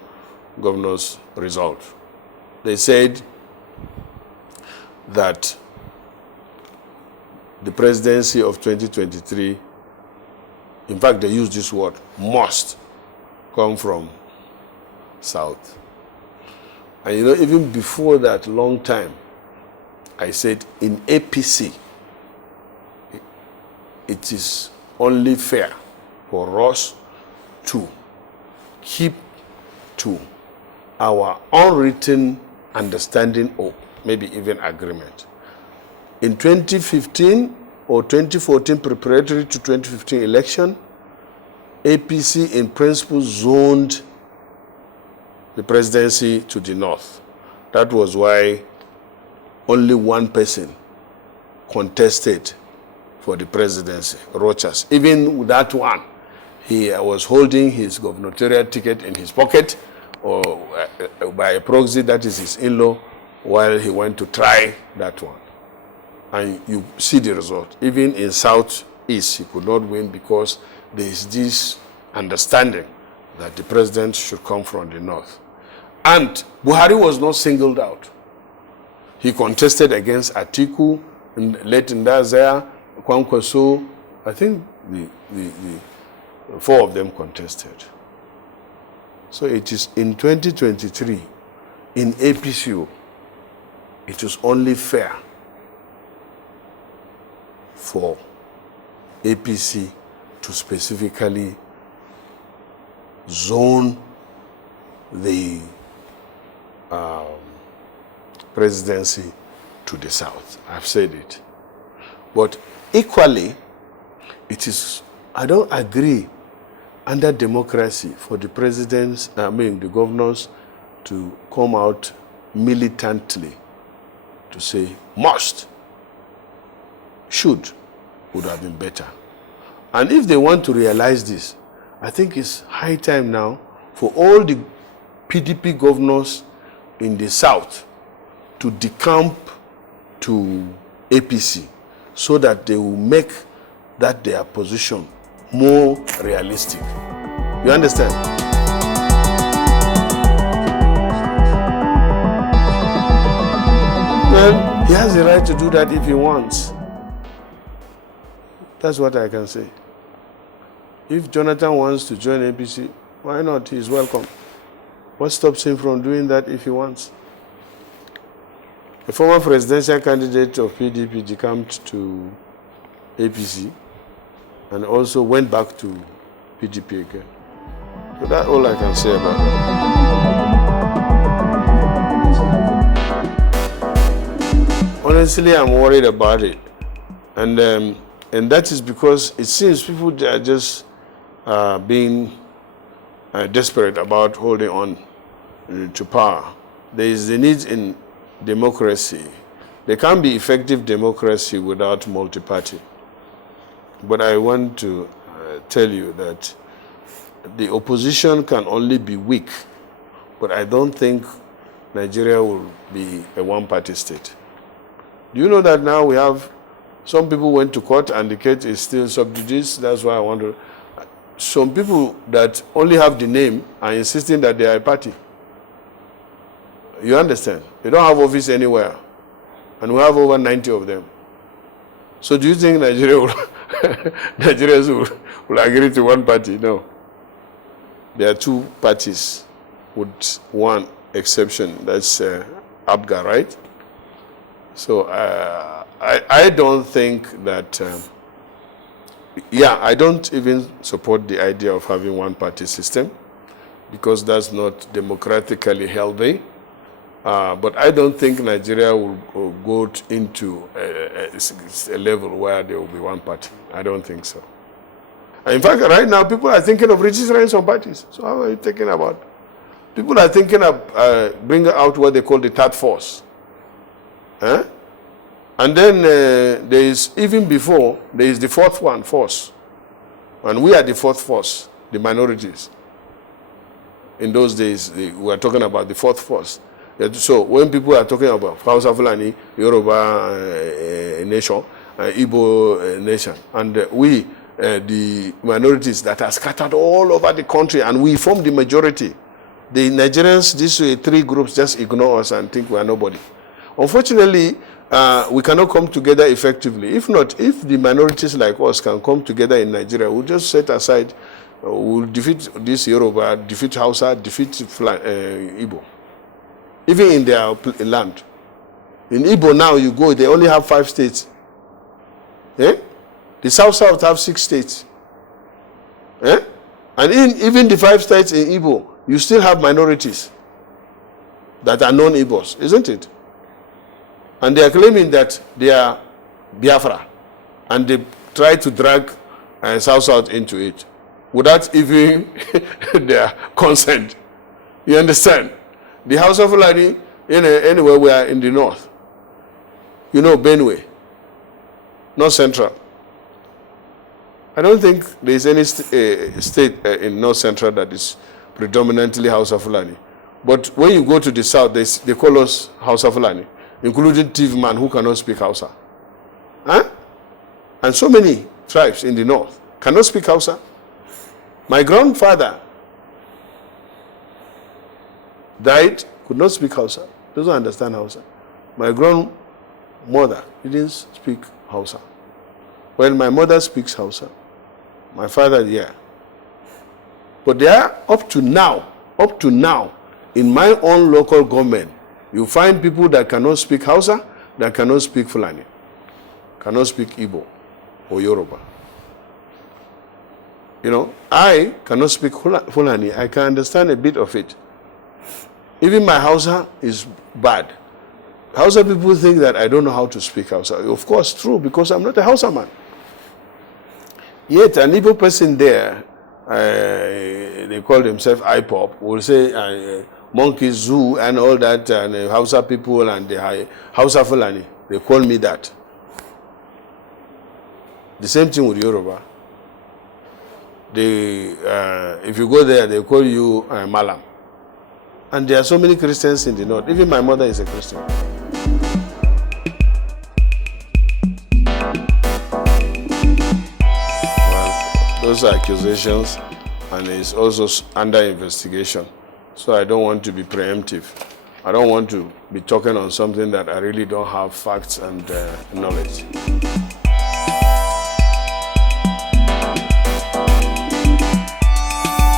governors resolved? They said that the presidency of 2023, in fact, they used this word, must come from South. And even before that long time, I said in APC, it is only fair for us to keep to our unwritten understanding or maybe even agreement. In 2015 or 2014, preparatory to 2015 election, APC in principle zoned the presidency to the north. That was why only one person contested for the presidency, Rochas. Even with that one, he was holding his gubernatorial ticket in his pocket or by a proxy, that is his in-law, while he went to try that one. And you see the result. Even in Southeast, he could not win because there is this understanding that the president should come from the north. And Buhari was not singled out. He contested against Atiku, late Ndazaya, Kwankwaso. I think the four of them contested. So it is in 2023, in APCO, it is only fair for APC to specifically zone the presidency to the south. I've said it. But equally, I don't agree under democracy for the presidents, the governors to come out militantly to say must, should, would have been better. And if they want to realize this, I think it's high time now for all the PDP governors in the south to decamp to APC so that they will make that their position more realistic. You understand? Well, he has the right to do that if he wants. That's what I can say. If Jonathan wants to join APC, why not? He's welcome. What stops him from doing that if he wants? A former presidential candidate of PDP decamped to APC and also went back to PDP again. So that's all I can say about that. Honestly, I'm worried about it. And that is because it seems people are just being desperate about holding on to power. There is the need in democracy. There can't be effective democracy without multi-party. But I want to tell you that the opposition can only be weak, but I don't think Nigeria will be a one-party state. Do you know that now we have, some people went to court and the case is still sub judice? That's why I want to, some people that only have the name are insisting that they are a party. You understand? They don't have office anywhere. And we have over 90 of them. So do you think Nigerians will agree to one party? No. There are two parties with one exception. That's ABGA, right? So I don't think that Yeah, I don't even support the idea of having one-party system because that's not democratically healthy. But I don't think Nigeria will go into a level where there will be one party. I don't think so. In fact, right now, people are thinking of registering some parties. So how are you thinking about? People are thinking of bringing out what they call the third force. Huh? And then there is, even before, there is the fourth one, force. And we are the fourth force, the minorities. In those days, we were talking about the fourth force. So when people are talking about Hausa Fulani, Yoruba nation, Igbo nation, and we, the minorities that are scattered all over the country, and we form the majority. The Nigerians, these three groups, just ignore us and think we are nobody. Unfortunately, we cannot come together effectively. If not, if the minorities like us can come together in Nigeria, we'll just set aside, we'll defeat this Yoruba, defeat Hausa, defeat Igbo. Even in their land. In Igbo now, you go, they only have 5 states. Eh? The South have 6 states. Eh? And even the 5 states in Igbo, you still have minorities that are non-Igbos, isn't it? And they are claiming that they are Biafra. And they try to drag South into it without even their consent. You understand? The House of Fulani, anywhere we are in the north. You know, Benue, North Central. I don't think there is any state in North Central that is predominantly House of Fulani. But when you go to the south, they call us House of Fulani, including thief man who cannot speak Hausa. Huh? And so many tribes in the north cannot speak Hausa. My grandfather died, could not speak Hausa, doesn't understand Hausa. My grandmother didn't speak Hausa. Well, my mother speaks Hausa. My father, yeah. But there, up to now, in my own local government, you find people that cannot speak Hausa, that cannot speak Fulani, cannot speak Igbo or Yoruba. You know, I cannot speak Fulani. I can understand a bit of it. Even my Hausa is bad. Hausa people think that I don't know how to speak Hausa. Of course, true, because I'm not a Hausa man. Yet an Igbo person there, they call themselves IPOP, will say monkey zoo and all that, and Hausa people and the Hausa Fulani. They call me that. The same thing with Yoruba. If you go there, they call you Malam. And there are so many Christians in the north. Even my mother is a Christian. Well, those are accusations, and it's also under investigation. So I don't want to be preemptive. I don't want to be talking on something that I really don't have facts and knowledge.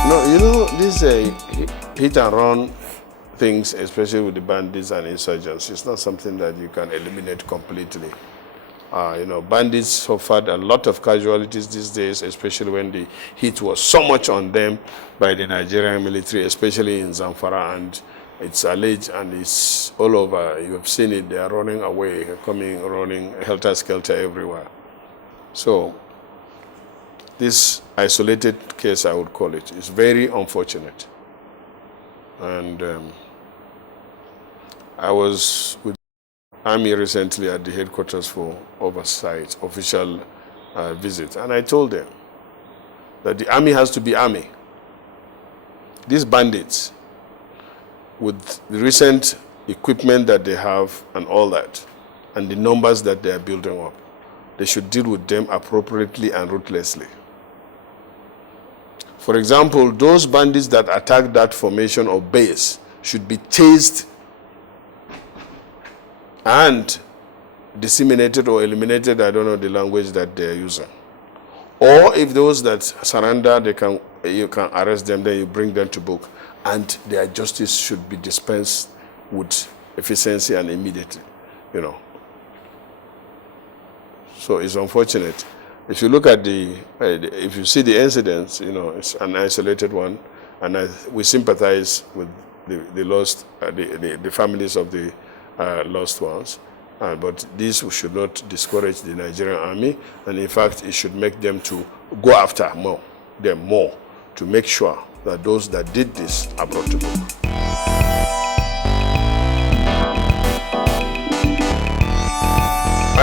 No, you know, this hit and run things, especially with the bandits and insurgents, it's not something that you can eliminate completely. You know, bandits suffered a lot of casualties these days, especially when the heat was so much on them by the Nigerian military, especially in Zamfara, and it's alleged and it's all over. You have seen it, they are running away, running helter-skelter everywhere. So this isolated case, I would call it, is very unfortunate. And I was with the Army recently at the headquarters for oversight, official visit, and I told them that the Army has to be Army. These bandits, with the recent equipment that they have and all that, and the numbers that they are building up, they should deal with them appropriately and ruthlessly. For example, those bandits that attack that formation or base should be chased and disseminated or eliminated. I don't know the language that they're using. Or if those that surrender, you can arrest them, then you bring them to book, and their justice should be dispensed with efficiency and immediately, you know. So it's unfortunate. if you look at if you see the incidents, you know, it's an isolated one, and we sympathize with the families of the lost ones. But this should not discourage the Nigerian army, and in fact, it should make them to go after more to make sure that those that did this are brought to book.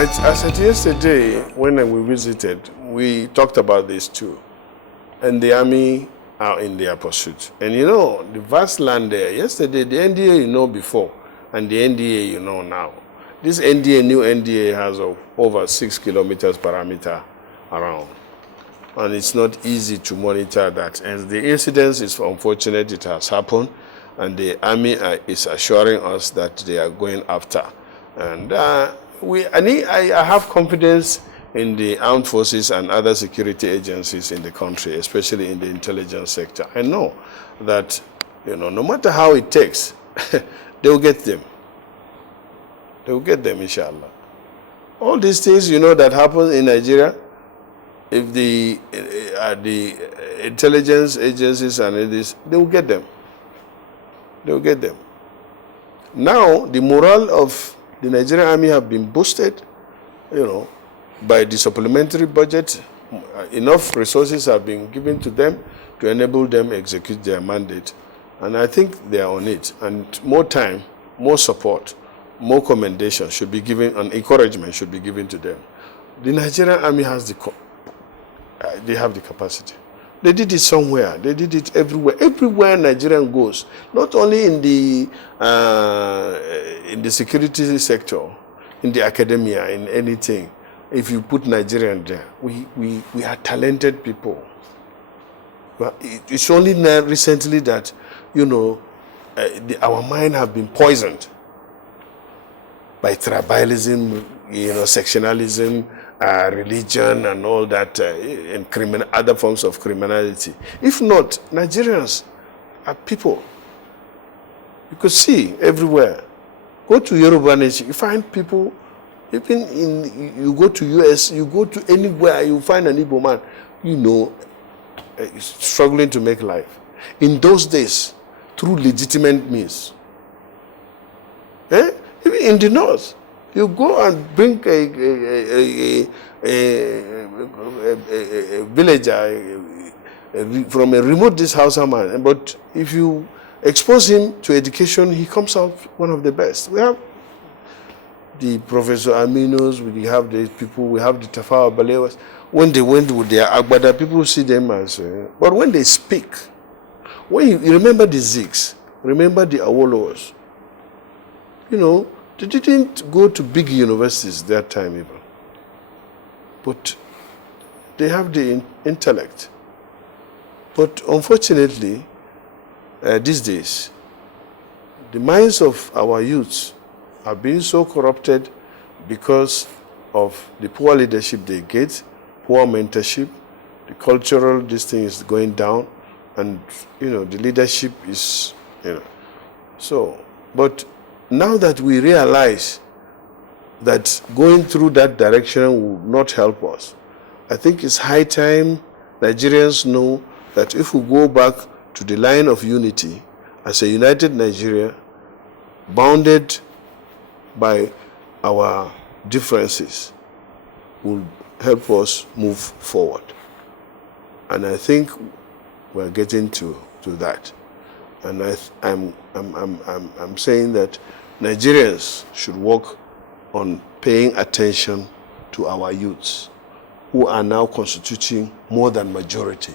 As I said yesterday, when we visited, we talked about this too. And the army are in their pursuit. And you know, the vast land there, yesterday, the NDA you know before, and the NDA you know now. This NDA, new NDA, has over 6 kilometers perimeter around. And it's not easy to monitor that. And the incident is unfortunate, it has happened. And the army is assuring us that they are going after. And I have confidence in the armed forces and other security agencies in the country, especially in the intelligence sector. I know that, you know, no matter how it takes, they will get them. They will get them, inshallah. All these things, you know, that happen in Nigeria, if the intelligence agencies and this, they will get them. They will get them. Now, the morale of the Nigerian army have been boosted, you know, by the supplementary budget. Enough resources have been given to them to enable them execute their mandate. And I think they are on it. And more time, more support, more commendation should be given, and encouragement should be given to them. The Nigerian army has they have the capacity. They did it somewhere. They did it everywhere. Everywhere Nigerian goes, not only in the security sector, in the academia, in anything. If you put Nigerian there, we are talented people. But it's only now recently that, you know, our mind have been poisoned by tribalism, you know, sectionalism, religion, and all that, and other forms of criminality. If not, Nigerians are people. You could see everywhere. Go to Yoruba nation, you find people. Even you go to US, you go to anywhere, you find an Igbo man, you know, struggling to make life. In those days, through legitimate means. Even in the north, you go and bring a villager from a remote Hausa man, but if you expose him to education, he comes out one of the best. We have the Professor Aminos, we have the people, we have the Tafawa Balewas. When they went with their Agbada, people see them as, but when they speak, when you remember the Zigs, remember the Awolowas, you know, they didn't go to big universities that time even. But they have the intellect. But unfortunately, these days, the minds of our youths are being so corrupted because of the poor leadership they get, poor mentorship, the cultural, this thing is going down, and, you know, the leadership is, you know. So, but now that we realize that going through that direction will not help us, I think it's high time Nigerians know that if we go back to the line of unity as a united Nigeria, bounded by our differences, will help us move forward. And I think we're getting to that. And I'm saying that Nigerians should work on paying attention to our youths, who are now constituting more than majority.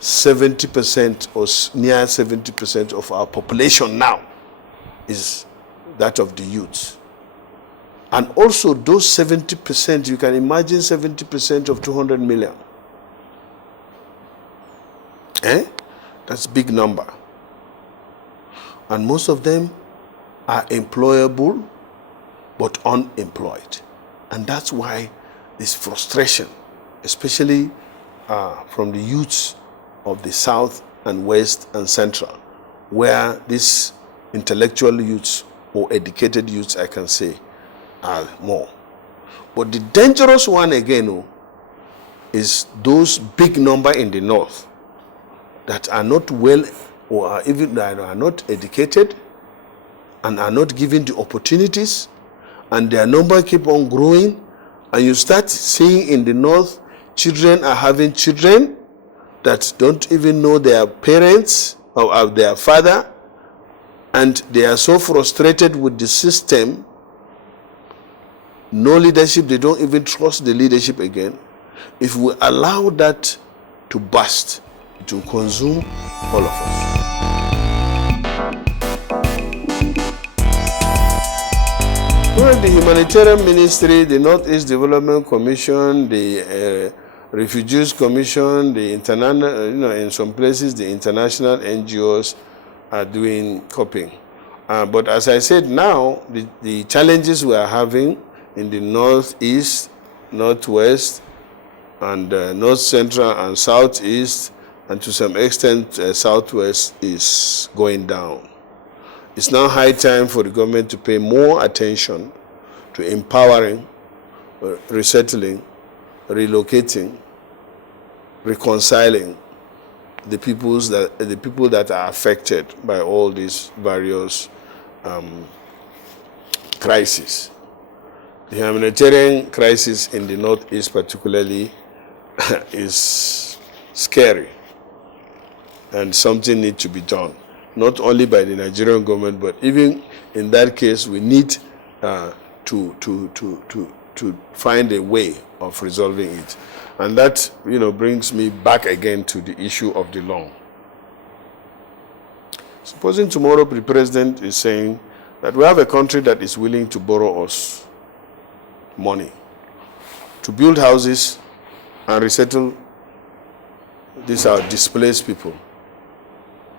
70% or near 70% of our population now is that of the youths. And also those 70%, you can imagine 70% of 200 million. That's a big number. And most of them are employable, but unemployed. And that's why this frustration, especially from the youths of the South and West and Central, where these intellectual youths or educated youths, I can say, are more. But the dangerous one again is those big number in the north that are not well, or are even that are not educated and are not given the opportunities, and their number keep on growing, and you start seeing in the north children are having children that don't even know their parents or their father, and they are so frustrated with the system, no leadership, they don't even trust the leadership again. If we allow that to burst, it will consume all of us. Well, the humanitarian ministry, the Northeast Development Commission, the Refugees Commission, the international, in some places the international NGOs are doing coping. But as I said, now the challenges we are having in the Northeast, Northwest, and North Central and Southeast, and to some extent Southwest, is going down. It's now high time for the government to pay more attention to empowering, resettling, relocating, reconciling the people that are affected by all these various crises. The humanitarian crisis in the Northeast particularly is scary, and something needs to be done, not only by the Nigerian government, but even in that case, we need to find a way of resolving it. And that, brings me back again to the issue of the loan. Supposing tomorrow the president is saying that we have a country that is willing to borrow us money to build houses and resettle these are displaced people,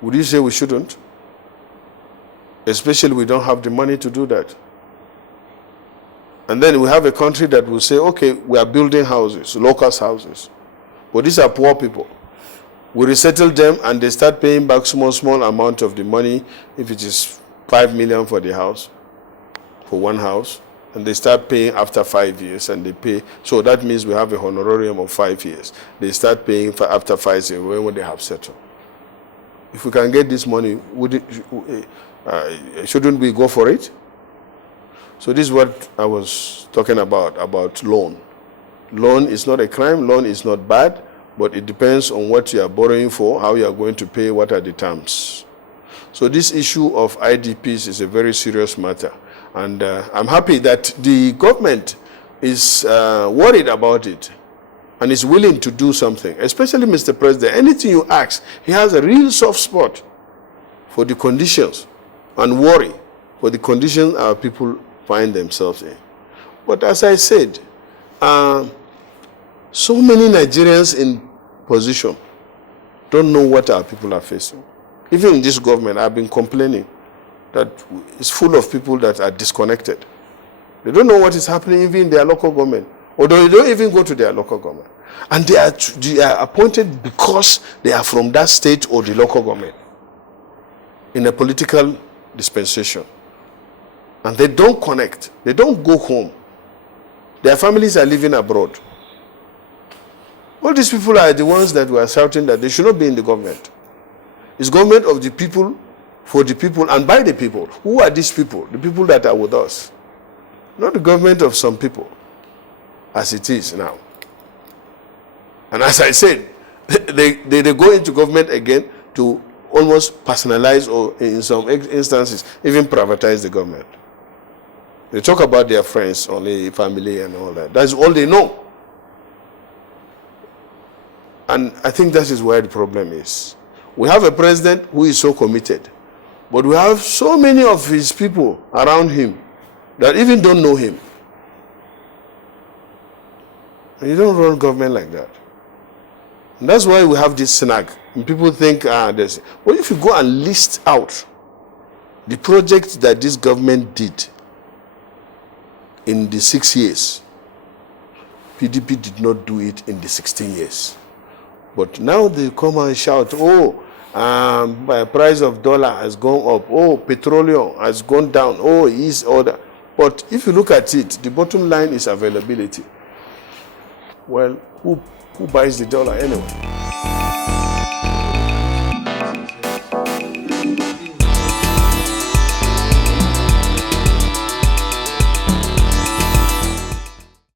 would you say we shouldn't? Especially we don't have the money to do that. And then we have a country that will say, okay, we are building houses, locust houses, but these are poor people. We resettle them and they start paying back small amount of the money, if it is 5 million for the house, for one house, and they start paying after 5 years, and they pay, so that means we have a honorarium of 5 years. They start paying after 5 years when they have settled. If we can get this money, shouldn't we go for it? So this is what I was talking about loan. Loan is not a crime, loan is not bad, but it depends on what you are borrowing for, how you are going to pay, what are the terms. So this issue of IDPs is a very serious matter. And I'm happy that the government is worried about it and is willing to do something, especially Mr. President. Anything you ask, he has a real soft spot for the conditions and worry for the conditions our people find themselves in. But as I said, so many Nigerians in position don't know what our people are facing. Even in this government, I've been complaining that it's full of people that are disconnected. They don't know what is happening even in their local government, or they don't even go to their local government. And they are appointed because they are from that state or the local government in a political dispensation. And they don't connect. They don't go home. Their families are living abroad. All these people are the ones that were shouting that they should not be in the government. It's government of the people, for the people, and by the people. Who are these people? The people that are with us. Not the government of some people, as it is now. And as I said, they go into government again to almost personalize, or in some instances, even privatize the government. They talk about their friends, only family and all that. That's all they know. And I think that is where the problem is. We have a president who is so committed, but we have so many of his people around him that even don't know him. And you don't run government like that. And that's why we have this snag. And people think, there's... Well, if you go and list out the projects that this government did in the 6 years, PDP did not do it in the 16 years. But now they come and shout, price of dollar has gone up. Oh, petroleum has gone down. Oh, order. But if you look at it, the bottom line is availability. Well, who buys the dollar anyway?